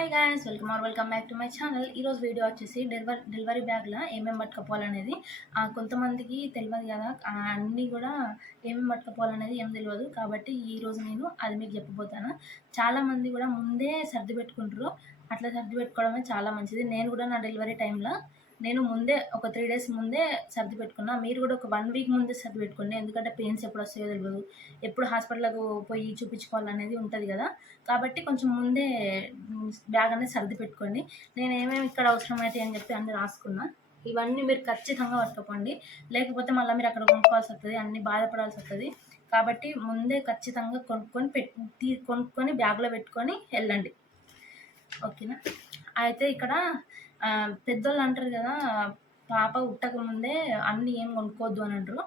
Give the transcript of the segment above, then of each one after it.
Hi guys, welcome back to my channel. ఈరోజు video వచ్చేసి delivery బ్యాగ్లో ఏమేమి పట్టుకపోవాలనేది. కొంతమందికి తెలియదు కదా, అన్నీ కూడా ఏమేమి పట్టుకపోవాలనేది ఏం తెలియదు. కాబట్టి ఈరోజు నేను అది మీకు చెప్పబోతాను. చాలామంది కూడా ముందే సర్ది పెట్టుకుంటారు. అట్లా సర్ది పెట్టుకోవడమే చాలా మంచిది. నేను కూడా నా డెలివరీ టైంలో ముందే ఒక 3 days ముందే సర్ది పెట్టుకున్నా. మీరు కూడా ఒక 1 week ముందే సర్ది పెట్టుకోండి. ఎందుకంటే పెయిన్స్ ఎప్పుడు వస్తాయో తెలియదు, ఎప్పుడు హాస్పిటల్కి పోయి చూపించుకోవాలనేది ఉంటుంది కదా. కాబట్టి కొంచెం ముందే బ్యాగ్ అనేది సర్ది పెట్టుకోండి. నేను ఏమేమి ఇక్కడ అవసరమైతే అని చెప్పి అన్నీ రాసుకున్నా. ఇవన్నీ మీరు ఖచ్చితంగా పట్టుకోండి, లేకపోతే మళ్ళీ మీరు అక్కడ కొనుక్కోవాల్సి వస్తుంది, అన్నీ బాధపడాల్సి వస్తుంది. కాబట్టి ముందే ఖచ్చితంగా కొనుక్కొని బ్యాగ్లో పెట్టుకొని వెళ్ళండి, ఓకేనా. అయితే ఇక్కడ పెద్దోళ్ళు అంటారు కదా, పాప పుట్టక ముందే అన్నీ ఏం కొనుక్కోవద్దు అని అంటారు.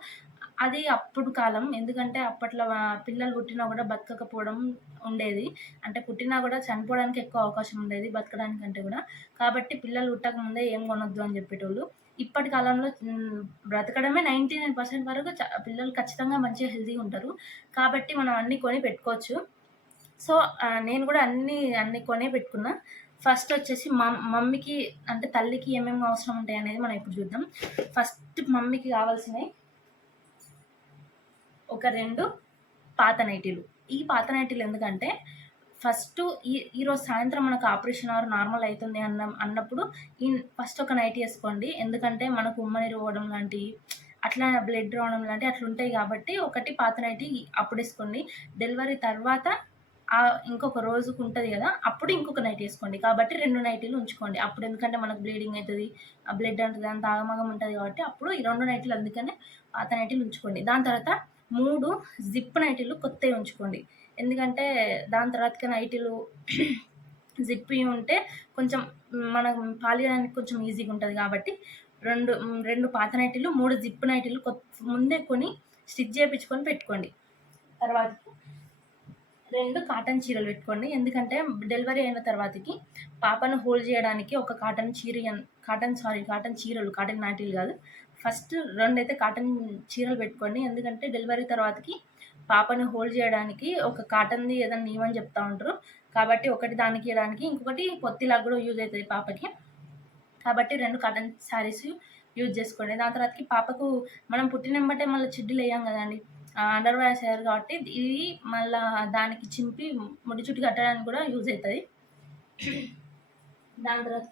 అది అప్పుడు కాలం. ఎందుకంటే అప్పట్లో పిల్లలు పుట్టినా కూడా బతకకపోవడం ఉండేది. అంటే పుట్టినా కూడా చనిపోవడానికి ఎక్కువ అవకాశం ఉండేది బతకడానికంటే కూడా. కాబట్టి పిల్లలు పుట్టక ముందే ఏం కొనొద్దు అని చెప్పేటోళ్ళు. ఇప్పటి కాలంలో బ్రతకడమే 99% వరకు పిల్లలు ఖచ్చితంగా మంచిగా హెల్తీగా ఉంటారు. కాబట్టి మనం అన్నీ కొని పెట్టుకోవచ్చు. సో నేను కూడా అన్నీ కొనే పెట్టుకున్నా. ఫస్ట్ వచ్చేసి మమ్మీకి అంటే తల్లికి ఏమేమి అవసరం ఉంటాయి అనేది మనం ఇప్పుడు చూద్దాం. ఫస్ట్ మమ్మీకి కావాల్సినవి ఒక 2 పాత నైటీలు. ఈ పాత నైటీలు ఎందుకంటే ఫస్ట్ ఈరోజు సాయంత్రం మనకు ఆపరేషన్ ఆర్ నార్మల్ అవుతుంది అన్నప్పుడు ఫస్ట్ ఒక నైటీ వేసుకోండి. ఎందుకంటే మనకు ఉమ్మనీరు పోవడం లాంటివి, అట్లా బ్లడ్ రావడం లాంటివి అట్లా ఉంటాయి. కాబట్టి ఒకటి పాత నైటీ అప్పుడు వేసుకోండి. డెలివరీ తర్వాత ఇంకొక రోజుకు ఉంటుంది కదా, అప్పుడు ఇంకొక నైట్ వేసుకోండి. కాబట్టి 2 నైటీలు ఉంచుకోండి అప్పుడు. ఎందుకంటే మనకు బ్లీడింగ్ అవుతుంది, బ్లడ్ అంటుంది, అంత ఆగమగం ఉంటుంది. కాబట్టి అప్పుడు ఈ 2 నైటీలు అందుకనే పాత నైటీలు ఉంచుకోండి. దాని తర్వాత 3 జిప్ నైటీలు కొత్తవి ఉంచుకోండి. ఎందుకంటే దాని తర్వాత నైటీలు జిప్ ఉంటే కొంచెం మనకు పాలియడానికి కొంచెం ఈజీగా ఉంటుంది. కాబట్టి 2 పాత నైటీలు, 3 జిప్ నైటీలు ముందే కొని స్టిచ్ చేయించుకొని పెట్టుకోండి. తర్వాత 2 కాటన్ చీరలు పెట్టుకోండి. ఎందుకంటే డెలివరీ అయిన తర్వాతకి పాపను హోల్డ్ చేయడానికి ఒక కాటన్ చీరలు, కాటన్ నైటీలు కాదు. ఫస్ట్ 2 అయితే కాటన్ చీరలు పెట్టుకోండి. ఎందుకంటే డెలివరీ తర్వాతకి పాపను హోల్డ్ చేయడానికి ఒక కాటన్ది ఏదైనా ఇవ్వని చెప్తా ఉంటారు. కాబట్టి ఒకటి దానికి ఇవ్వడానికి, ఇంకొకటి పొత్తిలాగా కూడా యూజ్ అవుతుంది పాపకి. కాబట్టి 2 కాటన్ శారీస్ యూజ్ చేసుకోండి. దాని తర్వాతకి పాపకు మనం పుట్టినంబటే మళ్ళీ చిడ్డీలు వేయం కదండి, అండర్ వేర్స్ వేయాలి. కాబట్టి ఇది మళ్ళీ దానికి చింపి ముడి చుట్టు కట్టడానికి కూడా యూజ్ అవుతుంది. దాని తర్వాత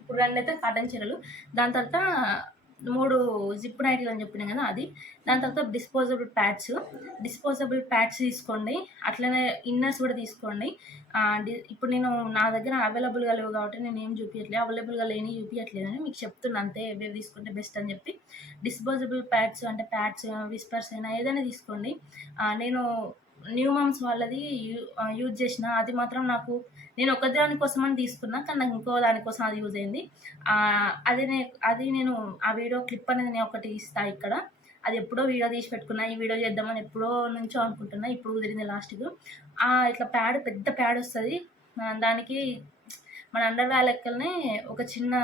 ఇప్పుడు 2 అయితే కాటన్ చీరలు. దాని తర్వాత 3 జిప్ నైటీలు అని చెప్పినాం కదా, అది. దాని తర్వాత డిస్పోజబుల్ ప్యాడ్స్ తీసుకోండి. అట్లనే ఇన్నర్స్ కూడా తీసుకోండి. ఇప్పుడు నా దగ్గర అవైలబుల్గా లేవు కాబట్టి నేను ఏం చూపించట్లేదు, అవైలబుల్గా లేని చూపించట్లేదని మీకు చెప్తున్నా అంతే. ఏవి తీసుకుంటే బెస్ట్ అని చెప్పి. డిస్పోజబుల్ ప్యాడ్స్ అంటే ప్యాడ్స్, విస్పర్స్ అయినా ఏదైనా తీసుకోండి. నేను న్యూ మామ్స్ వాళ్ళది యూజ్ చేసిన, అది మాత్రం నేను ఒక దానికోసం అని తీసుకున్నా, కానీ నాకు ఇంకో దానికోసం అది యూజ్ అయింది. అది నేను ఆ వీడియో క్లిప్ అనేది నేను ఒకటి ఇస్తాను ఇక్కడ. అది ఎప్పుడో వీడియో తీసి పెట్టుకున్నా, ఈ వీడియో చేద్దామని ఎప్పుడో నుంచో అనుకుంటున్నా, ఇప్పుడు కుదిరింది లాస్ట్కు. ఇట్లా పెద్ద ప్యాడ్ వస్తుంది. దానికి మన అండర్ వేర్ లెక్కలనే ఒక చిన్న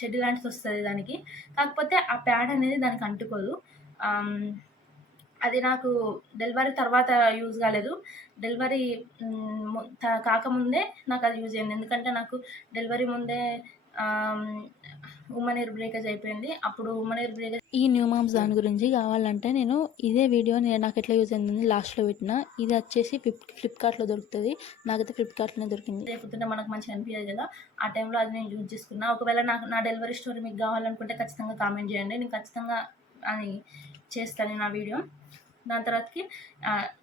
చెడ్డి లాంటిది వస్తుంది దానికి. కాకపోతే ఆ ప్యాడ్ అనేది దానికి అంటుకోదు. అది నాకు డెలివరీ తర్వాత యూజ్ కాలేదు, డెలివరీ కాకముందే నాకు అది యూజ్ అయింది. ఎందుకంటే నాకు డెలివరీ ముందే ఉమెన్ ఎయిర్ బ్రేకేజ్ అయిపోయింది. అప్పుడు ఉమెన్ ఎయిర్ బ్రేకేజ్ ఈ న్యూ మామ్స్ దాని గురించి కావాలంటే నేను ఇదే వీడియో నాకు ఎట్లా యూజ్ అయింది లాస్ట్లో పెట్టిన. ఇది వచ్చేసి ఫ్లిప్కార్ట్లో దొరుకుతుంది. నాకైతే ఫ్లిప్కార్ట్లోనే దొరికింది. లేకపోతే మనకు మంచిగా అనిపించదు కదా, ఆ టైంలో అది నేను యూజ్ చేసుకున్నా. ఒకవేళ నా డెలివరీ స్టోరీ మీకు కావాలనుకుంటే ఖచ్చితంగా కామెంట్ చేయండి, నేను ఖచ్చితంగా అది చేస్తాను నా వీడియో. దాని తర్వాతకి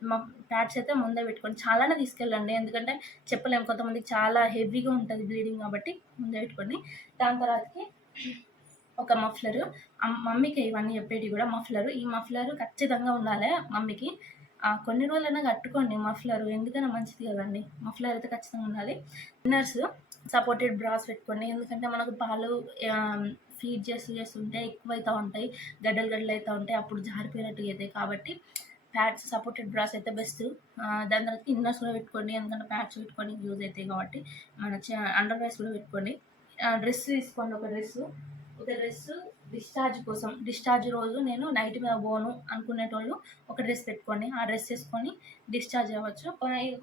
మా ప్యాడ్స్ అయితే ముందే పెట్టుకోండి. చాలానే తీసుకెళ్ళండి, ఎందుకంటే చెప్పలేము, కొంతమందికి చాలా హెవీగా ఉంటుంది బ్లీడింగ్, కాబట్టి ముందే పెట్టుకోండి. దాని తర్వాతకి ఒక మఫ్లరు, మమ్మీకి ఇవన్నీ చెప్పేటి కూడా మఫ్లరు. ఈ మఫ్లరు ఖచ్చితంగా ఉండాలి మమ్మీకి. కొన్ని రోజులైనా కట్టుకోండి మఫ్లరు, ఎందుకైనా మంచిది కదండి. మఫ్లర్ అయితే ఖచ్చితంగా ఉండాలి. ఇన్నర్స్, సపోర్టెడ్ బ్రాస్ పెట్టుకోండి. ఎందుకంటే మనకు పాలు ఫీడ్ చేస్తుంటే ఎక్కువ అవుతూ ఉంటాయి, గడ్డలు అవుతూ ఉంటాయి, అప్పుడు జారిపోయినట్టుగా అవుతాయి. కాబట్టి ప్యాడ్స్, సపోర్టెడ్ బ్రాస్ అయితే బెస్ట్. దాని తర్వాత ఇన్నర్స్ కూడా పెట్టుకోండి, ఎందుకంటే ప్యాడ్స్ పెట్టుకొని యూజ్ అవుతాయి. కాబట్టి మన అండర్ వేర్స్ కూడా పెట్టుకోండి. డ్రెస్ తీసుకోండి, ఒక డ్రెస్సు డిశ్చార్జ్ రోజు నేను నైట్ మీద పోను అనుకునేటోళ్ళు ఒక డ్రెస్ పెట్టుకోండి, ఆ డ్రెస్ వేసుకొని డిశ్చార్జ్ అవ్వచ్చు.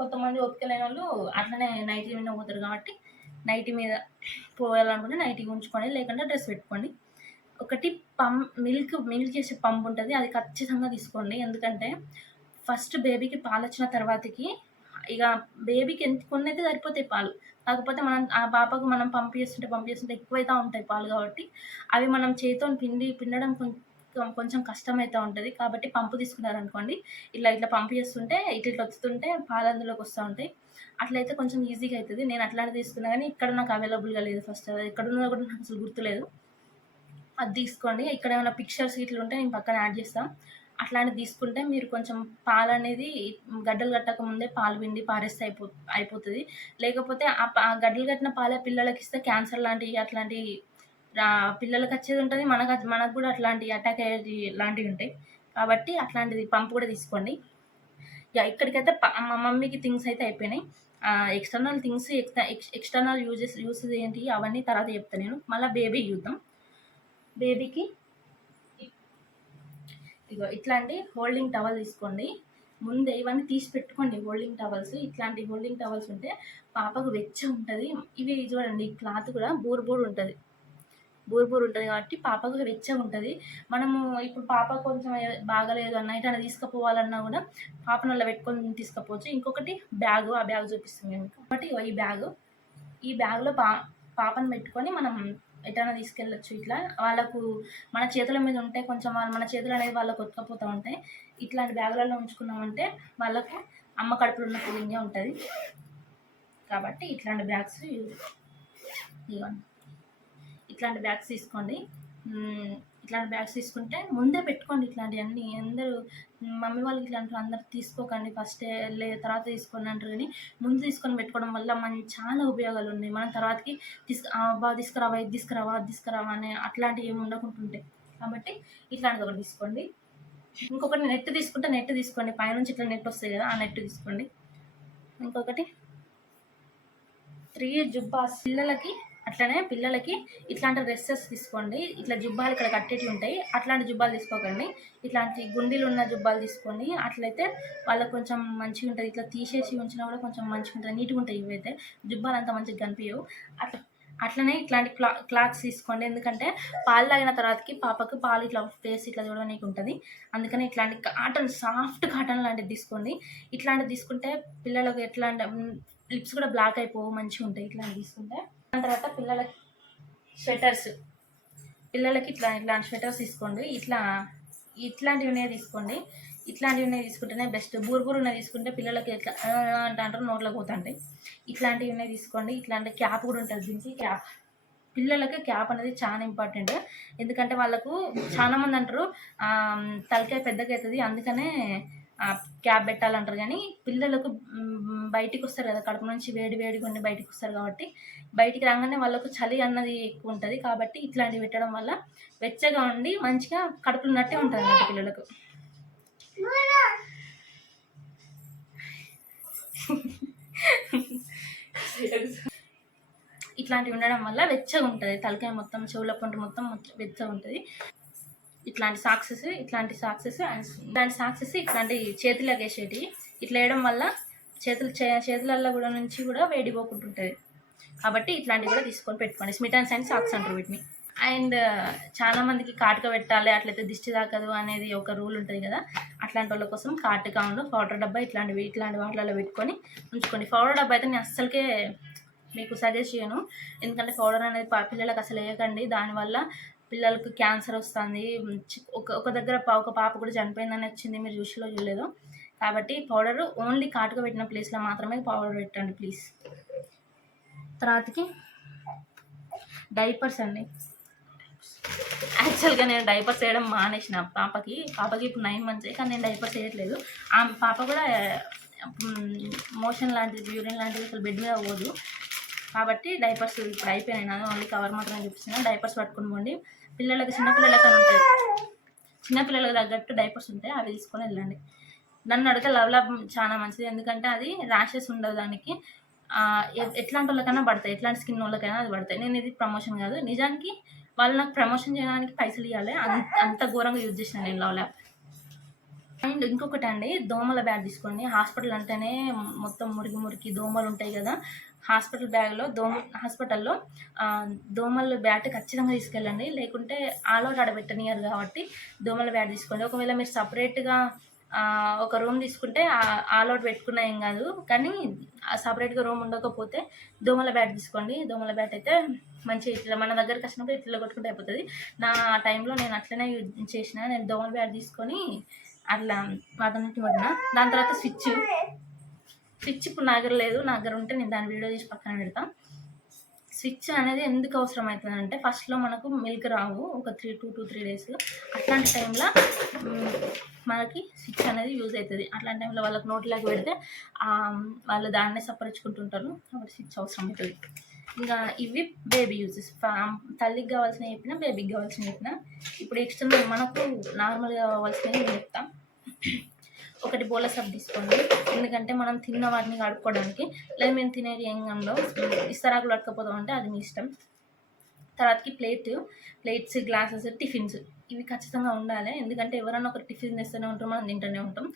కొంతమంది ఓపిక లేని వాళ్ళు అట్లనే నైటీ మీద పోతారు కాబట్టి నైటీ మీద పోవాలనుకుంటే నైటీ ఉంచుకోండి, లేకుంటే డ్రెస్ పెట్టుకోండి. ఒకటి మిల్క్ చేసే పంప్ ఉంటుంది, అది ఖచ్చితంగా తీసుకోండి. ఎందుకంటే ఫస్ట్ బేబీకి పాలు వచ్చిన తర్వాతకి ఇక బేబీకి ఎంత కొన్ని అయితే సరిపోతాయి పాలు, కాకపోతే మనం ఆ పాపకు మనం పంపిస్తుంటే ఎక్కువైతే ఉంటాయి పాలు, కాబట్టి అవి మనం చేతితో పిండడం కొంచెం కష్టమవుతూ ఉంటుంది. కాబట్టి పంపు తీసుకున్నారనుకోండి, ఇట్లా పంపు చేస్తుంటే ఇట్లా వస్తుంటే పాలు అందులోకి వస్తూ ఉంటాయి. అట్లయితే కొంచెం ఈజీగా అవుతుంది. నేను అట్లాంటి తీసుకున్నా కానీ ఇక్కడ నాకు అవైలబుల్గా లేదు. ఫస్ట్ అది ఎక్కడున్నా కూడా నాకు అసలు గుర్తులేదు. అది తీసుకోండి. ఇక్కడ ఏమైనా పిక్చర్స్ ఇట్లా ఉంటే నేను పక్కన యాడ్ చేస్తాను. అట్లాంటివి తీసుకుంటే మీరు కొంచెం పాలు అనేది గడ్డలు కట్టక ముందే పాలు పిండి పారేస్తే అయిపోతుంది. లేకపోతే ఆ గడ్డలు కట్టిన పాలే పిల్లలకి ఇస్తే క్యాన్సర్ లాంటివి అట్లాంటివి పిల్లలకి వచ్చేది ఉంటుంది, మనకు కూడా అట్లాంటి అటాక్ అయ్యేది లాంటివి ఉంటాయి. కాబట్టి అట్లాంటిది పంపు కూడా తీసుకోండి. ఇక్కడికైతే మా మమ్మీకి థింగ్స్ అయితే అయిపోయినాయి. ఎక్స్టర్నల్ థింగ్స్ ఎక్స్టర్నల్ యూసెస్ ఏంటి అవన్నీ తర్వాత చెప్తాను నేను. మళ్ళీ బేబీ చూద్దాం. బేబీకి ఇగో ఇట్లాంటి హోల్డింగ్ టవల్ తీసుకోండి. ముందే ఇవన్నీ తీసి పెట్టుకోండి హోల్డింగ్ టవల్స్. ఇట్లాంటి హోల్డింగ్ టవల్స్ ఉంటే పాపకు వెచ్చగా ఉంటుంది. ఇవి చూడండి, క్లాత్ కూడా బూరు ఉంటుంది కాబట్టి పాపకు వెచ్చగా ఉంటుంది. మనము ఇప్పుడు పాప కొంచెం బాగలేదు అన్న ఇట్లా తీసుకుపోవాలన్నా కూడా పాపను అలా పెట్టుకొని తీసుకుపోవచ్చు. ఇంకొకటి బ్యాగు, ఆ బ్యాగ్ చూపిస్తాం మేము. కాబట్టి ఈ బ్యాగ్లో పాపను పెట్టుకొని మనం ఎటైనా తీసుకెళ్ళచ్చు. ఇట్లా వాళ్ళకు మన చేతుల మీద ఉంటే కొంచెం మన చేతులు అనేది వాళ్ళకు కొట్టుకపోతూ ఉంటాయి. ఇట్లాంటి బ్యాగులలో ఉంచుకున్నామంటే వాళ్ళకు అమ్మ కడుపులో ఉన్న ఫీలింగే ఉంటుంది. కాబట్టి ఇట్లాంటి బ్యాగ్స్ ఇవ్వండి. ఇట్లాంటి బ్యాగ్స్ తీసుకోండి. ఇట్లాంటి బ్యాగ్స్ తీసుకుంటే ముందే పెట్టుకోండి. ఇట్లాంటివన్నీ అందరూ మమ్మీ వాళ్ళకి ఇట్లాంటివి అందరు తీసుకోకండి, ఫస్టే తర్వాత తీసుకోండి అంటారు. కానీ ముందు తీసుకొని పెట్టుకోవడం వల్ల చాలా ఉపయోగాలు ఉన్నాయి. మనం తర్వాతకి తీసుకురావా ఇది తీసుకురావా అని అట్లాంటివి ఏమి ఉండకుంటుంటాయి. కాబట్టి ఇట్లాంటిది ఒకటి తీసుకోండి. ఇంకొకటి నెట్ తీసుకుంటే నెట్ తీసుకోండి. పైనుంచి ఇట్లా నెట్ వస్తాయి కదా, ఆ నెట్ తీసుకోండి. ఇంకొకటి 3 జుబ్బాస్ పిల్లలకి ఇట్లాంటి డ్రెస్సెస్ తీసుకోండి. ఇట్లా జుబ్బాలు ఇక్కడ కట్టేటివి ఉంటాయి, అట్లాంటి జుబ్బాలు తీసుకోకండి. ఇట్లాంటి గుండీలు ఉన్న జుబ్బాలు తీసుకోండి. అట్లయితే వాళ్ళకి కొంచెం మంచిగా ఉంటుంది. ఇట్లా తీసేసి ఉంచినా కూడా కొంచెం మంచిగా ఉంటుంది, నీట్గా ఉంటాయి. ఇవైతే జుబ్బాలు అంత మంచిగా కనిపించవు. అట్లనే ఇట్లాంటి క్లాత్స్ తీసుకోండి. ఎందుకంటే పాలు తాగిన తర్వాతకి పాపకు పాలు ఇట్లా ఫేస్ ఇట్లా చూడడానికి ఉంటుంది. అందుకని ఇట్లాంటి సాఫ్ట్ కాటన్ లాంటిది తీసుకోండి. ఇట్లాంటివి తీసుకుంటే పిల్లలకు ఎట్లాంటి లిప్స్ కూడా బ్లాక్ అయిపోవు, మంచిగా ఉంటాయి ఇట్లాంటివి తీసుకుంటే. దాని తర్వాత పిల్లలకి ఇట్లాంటి స్వెటర్స్ తీసుకోండి. ఇట్లాంటివి తీసుకోండి. ఇట్లాంటివి తీసుకుంటేనే బెస్ట్. బూరు తీసుకుంటే పిల్లలకి ఎట్లా అంటారు, నోట్లో పోతుంటాయి. ఇట్లాంటివి తీసుకోండి. ఇట్లాంటి క్యాప్ కూడా ఉంటుంది దీనికి. పిల్లలకి క్యాప్ అనేది చాలా ఇంపార్టెంట్. ఎందుకంటే వాళ్ళకు చాలామంది అంటారు తలకాయ పెద్దగా అవుతుంది అందుకనే క్యాప్ పెట్టాలంటారు. కానీ పిల్లలకు బయటికి వస్తారు కదా, కడుపు నుంచి వేడిగా ఉండి బయటికి వస్తారు కాబట్టి బయటికి రాగానే వాళ్ళకు చలి అన్నది ఎక్కువ ఉంటుంది. కాబట్టి ఇట్లాంటివి పెట్టడం వల్ల వెచ్చగా ఉండి మంచిగా కడుపులు ఉన్నట్టే ఉంటుంది అన్నట్టు పిల్లలకు. ఇట్లాంటివి ఉండడం వల్ల వెచ్చగా ఉంటుంది. తలకాయ మొత్తం, చెవుల పంట మొత్తం వెచ్చగా ఉంటుంది. ఇట్లాంటి సాక్సెస్ ఇట్లాంటి చేతులకు వేసేటి ఇట్లా వేయడం వల్ల చేతులలో కూడా నుంచి కూడా వేడి పోకుంటుంటుంది. కాబట్టి ఇట్లాంటివి కూడా తీసుకొని పెట్టుకోండి. స్మిట్ అండ్ సైన్ సాక్స్ అంటారు వీటిని. అండ్ చాలామందికి కాటుక పెట్టాలి, అట్లయితే దిష్టి తాకదు అనేది ఒక రూల్ ఉంటుంది కదా. అట్లాంటి వాళ్ళ కోసం కాటుక పౌడర్ డబ్బా ఇట్లాంటి వాటిలలో పెట్టుకొని ఉంచుకోండి. పౌడర్ డబ్బా అయితే నేను అస్సలకే మీకు సజెస్ట్ చేయను. ఎందుకంటే పౌడర్ అనేది పిల్లలకు అసలు వేయకండి. దానివల్ల పిల్లలకు క్యాన్సర్ వస్తుంది. ఒక దగ్గర ఒక పాప కూడా చనిపోయిందని వచ్చింది, మీరు చూడలేదు. కాబట్టి పౌడర్ ఓన్లీ కాటుక పెట్టిన ప్లేస్లో మాత్రమే పౌడర్ పెట్టండి ప్లీజ్. తర్వాతకి డైపర్స్ అండి. యాక్చువల్గా నేను డైపర్స్ వేయడం మానేసిన పాపకి ఇప్పుడు 9 months, కానీ నేను డైపర్స్ వేయట్లేదు. ఆ పాప కూడా మోషన్ లాంటిది, యూరిన్ లాంటిది అసలు బెడ్ మీద పోదు. కాబట్టి డైపర్స్ ఇప్పుడు అయిపోయినాయి. నాది ఓన్లీ కవర్ మాత్రమే చూపిస్తున్నాను. డైపర్స్ పట్టుకుని పోండి. పిల్లలకి చిన్నపిల్లలకి అని ఉంటాయి, చిన్నపిల్లలకు తగ్గట్టు డైపర్స్ ఉంటాయి, అవి తీసుకొని వెళ్ళండి. నన్ను అడిగితే లవ్లాబ్ చాలా మంచిది. ఎందుకంటే అది ర్యాషెస్ ఉండదు దానికి. ఎట్లాంటి వాళ్ళకైనా పడతాయి, ఎట్లాంటి స్కిన్ వాళ్ళకైనా అది పడతాయి. నేను ఇది ప్రమోషన్ కాదు, నిజానికి వాళ్ళు నాకు ప్రమోషన్ చేయడానికి పైసలు ఇవ్వాలి, అంత ఘోరంగా యూజ్ చేసిన నేను లవ్ ల్యాప్. అండ్ ఇంకొకటి అండి, దోమల బ్యాగ్ తీసుకోండి. హాస్పిటల్ అంటేనే మొత్తం మురికి మురికి దోమలు ఉంటాయి కదా. హాస్పిటల్లో దోమల బ్యాట్ ఖచ్చితంగా తీసుకెళ్ళండి, లేకుంటే ఆల్ అవుట్ ఆడబెట్టనియరు కాబట్టి దోమల బ్యాట్ తీసుకోండి. ఒకవేళ మీరు సపరేట్గా ఒక రూమ్ తీసుకుంటే ఆల్ అవుట్ పెట్టుకున్నా ఏం కాదు, కానీ సపరేట్గా రూమ్ ఉండకపోతే దోమల బ్యాట్ తీసుకోండి. దోమల బ్యాట్ అయితే మంచిగా ఇట్లా మన దగ్గరికి వచ్చినప్పుడు ఇట్లా కొట్టుకుంటే అయిపోతుంది. నా టైంలో నేను అట్లనే యూజ్ చేసిన. నేను దోమల బ్యాట్ తీసుకొని అట్లా వాటన్నిటి కొట్టిన. దాని తర్వాత స్విచ్ ఇప్పుడు నా దగ్గర లేదు, నా దగ్గర ఉంటే నేను దాని వీడియో చేసి పక్కన పెడతాను. స్విచ్ అనేది ఎందుకు అవసరం అవుతుందంటే, ఫస్ట్లో మనకు మిల్క్ రావు ఒక 2 to 3 days. అట్లాంటి టైంలో మనకి స్విచ్ అనేది యూజ్ అవుతుంది. అట్లాంటి టైంలో వాళ్ళకి నోట్లోకి పెడితే వాళ్ళు దాన్నే సపరించుకుంటుంటారు, కాబట్టి స్విచ్ అవసరం అవుతుంది. ఇంకా ఇవి బేబీ యూజెస్. తల్లికి కావాల్సినవి చెప్పిన, బేబీకి కావాల్సినవి చెప్పిన. ఇప్పుడు ఎక్స్టర్నల్ మనకు నార్మల్గా కావాల్సినవి నేను చెప్తాను. ఒకటి బోల సబ్ తీసుకోండి, ఎందుకంటే మనం తిన్న వాటిని కడుక్కోవడానికి. లేదా మేము తినే ఏంగంలో ఇస్తరాకులు కట్టుకపోతాం అంటే అది మీ ఇష్టం. తర్వాతకి ప్లేట్స్, గ్లాసెస్, టిఫిన్స్ ఇవి ఖచ్చితంగా ఉండాలి, ఎందుకంటే ఎవరైనా ఒకరు టిఫిన్ తెస్తూనే ఉంటాం, మనం తింటూనే ఉంటాం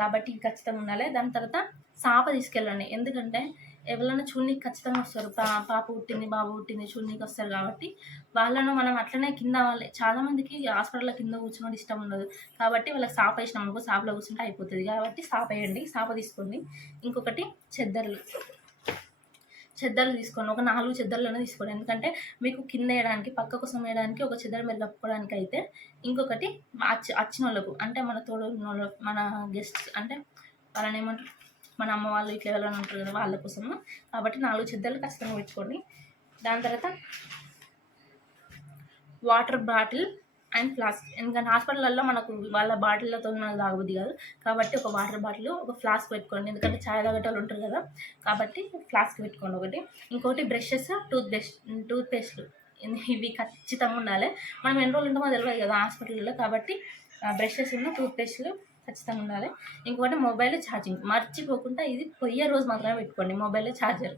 కాబట్టి ఇవి ఖచ్చితంగా ఉండాలి. దాని తర్వాత సాప తీసుకెళ్ళండి, ఎందుకంటే ఎవరైనా చూడనీకి ఖచ్చితంగా వస్తారు. పాప పుట్టింది, బాబు పుట్టింది చూడనీకి వస్తారు కాబట్టి వాళ్ళను మనం అట్లనే కింద చాలామందికి హాస్పిటల్లో కింద కూర్చోవడం ఇష్టం ఉండదు, కాబట్టి వాళ్ళకి సాప వేసినాం అనుకో సాపలో కూర్చుంటే అయిపోతుంది, కాబట్టి సాప వేయండి. సాప తీసుకోండి. ఇంకొకటి చెద్దర్లు తీసుకోండి, ఒక 4 చెద్దర్లను తీసుకోండి, ఎందుకంటే మీకు కింద వేయడానికి, పక్క కోసం వేయడానికి ఒక చెద్దరు మీరు కప్పుకోవడానికి అయితే. ఇంకొకటి వచ్చిన వాళ్ళకు అంటే మన తోడు మన గెస్ట్స్ అంటే వాళ్ళని ఏమంటారు, మన అమ్మ వాళ్ళు ఇట్లా ఎవరైనా ఉంటారు కదా వాళ్ళ కోసము, కాబట్టి 4 చెద్దర్లు ఖచ్చితంగా పెట్టుకోండి. దాని తర్వాత వాటర్ బాటిల్ అండ్ ఫ్లాస్క్, ఎందుకంటే హాస్పిటల్లో మనకు వాళ్ళ బాటిల్లతో మనకు తాగబుద్ది కాదు, కాబట్టి ఒక వాటర్ బాటిల్, ఒక ఫ్లాస్క్ పెట్టుకోండి, ఎందుకంటే చాయ్ తాగేటోళ్ళు ఉంటారు కదా, కాబట్టి ఫ్లాస్క్ పెట్టుకోండి ఒకటి. ఇంకోటి బ్రషెస్, టూత్పేస్ట్లు ఇవి ఖచ్చితంగా ఉండాలి. మనం ఎన్ని రోజులు ఉంటామో తెలియదు కదా హాస్పిటల్లో, కాబట్టి బ్రషెస్ ఉన్న టూత్పేస్ట్లు ఖచ్చితంగా ఉండాలి. ఇంకొకటి మొబైల్ ఛార్జింగ్ మర్చిపోకుండా, ఇది పోయే రోజు మాత్రమే పెట్టుకోండి మొబైల్ ఛార్జర్.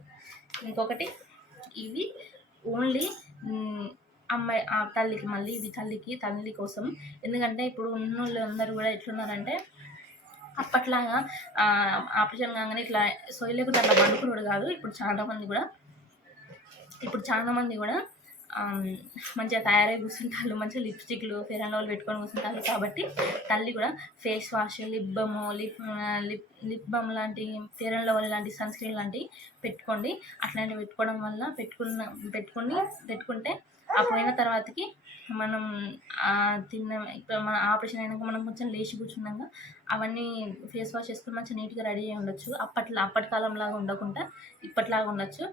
ఇంకొకటి ఇవి ఓన్లీ అమ్మాయి తల్లికి, మళ్ళీ ఇది తల్లి కోసం, ఎందుకంటే ఇప్పుడు ఉన్న వాళ్ళు అందరూ కూడా ఎట్లున్నారంటే అప్పట్లాగా ఆపరేషన్ కాగానే ఇట్లా సొయ్యలేకుండా అట్లా పండుకున్నాడు కాదు. ఇప్పుడు చాలా మంది కూడా మంచిగా తయారై కూర్చుంటారు, మంచిగా లిప్స్టిక్లు, ఫెయిర్ అండ్ లవ్లీ పెట్టుకొని కూర్చుంటారు. కాబట్టి తల్లి కూడా ఫేస్ వాష్, లిప్ బామ్ లాంటి, ఫెయిర్ అండ్ లవ్లీ లాంటి, సన్ స్క్రీన్ లాంటివి పెట్టుకోండి. అట్లాంటివి పెట్టుకోవడం వల్ల పెట్టుకుంటే ఆ పోయిన తర్వాతకి మనం ఇప్పుడు మన ఆపరేషన్ అయినాక మనం కొంచెం లేచి కూర్చున్నాక అవన్నీ ఫేస్ వాష్ చేసుకుని మంచిగా నీట్గా రెడీ అయ్యి ఉండొచ్చు. అప్పటి కాలంలాగా ఉండకుండా ఇప్పటిలాగా ఉండొచ్చు.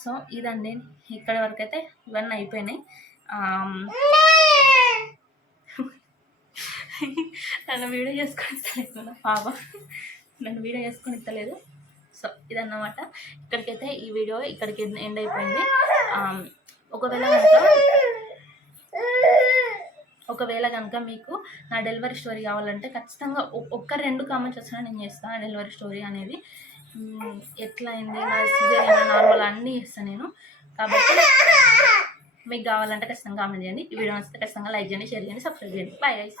సో ఇదండి, ఇక్కడి వరకు అయితే ఇవన్నీ అయిపోయినాయి. నన్ను వీడియో చేసుకొని ఇస్తలేదు నా పాప, నన్ను వీడియో చేసుకొని ఇస్తలేదు. సో ఇదన్నమాట, ఇక్కడికైతే ఈ వీడియో ఇక్కడికి ఎండ్ అయిపోయింది. ఒకవేళ కనుక మీకు నా డెలివరీ స్టోరీ కావాలంటే ఖచ్చితంగా 1-2 కామెంట్స్ వచ్చినా నేను చేస్తాను. డెలివరీ స్టోరీ అనేది ఎట్లా అయింది, నా సిజేరియన్ నార్మల్ అన్నీ చేస్తాను నేను, కాబట్టి మీకు కావాలంటే ఖచ్చితంగా కామెంట్ చేయండి. ఈ వీడియో నచ్చితే ఖచ్చితంగా లైక్ చేయండి, షేర్ చేయండి, సబ్స్క్రైబ్ చేయండి. Bye guys.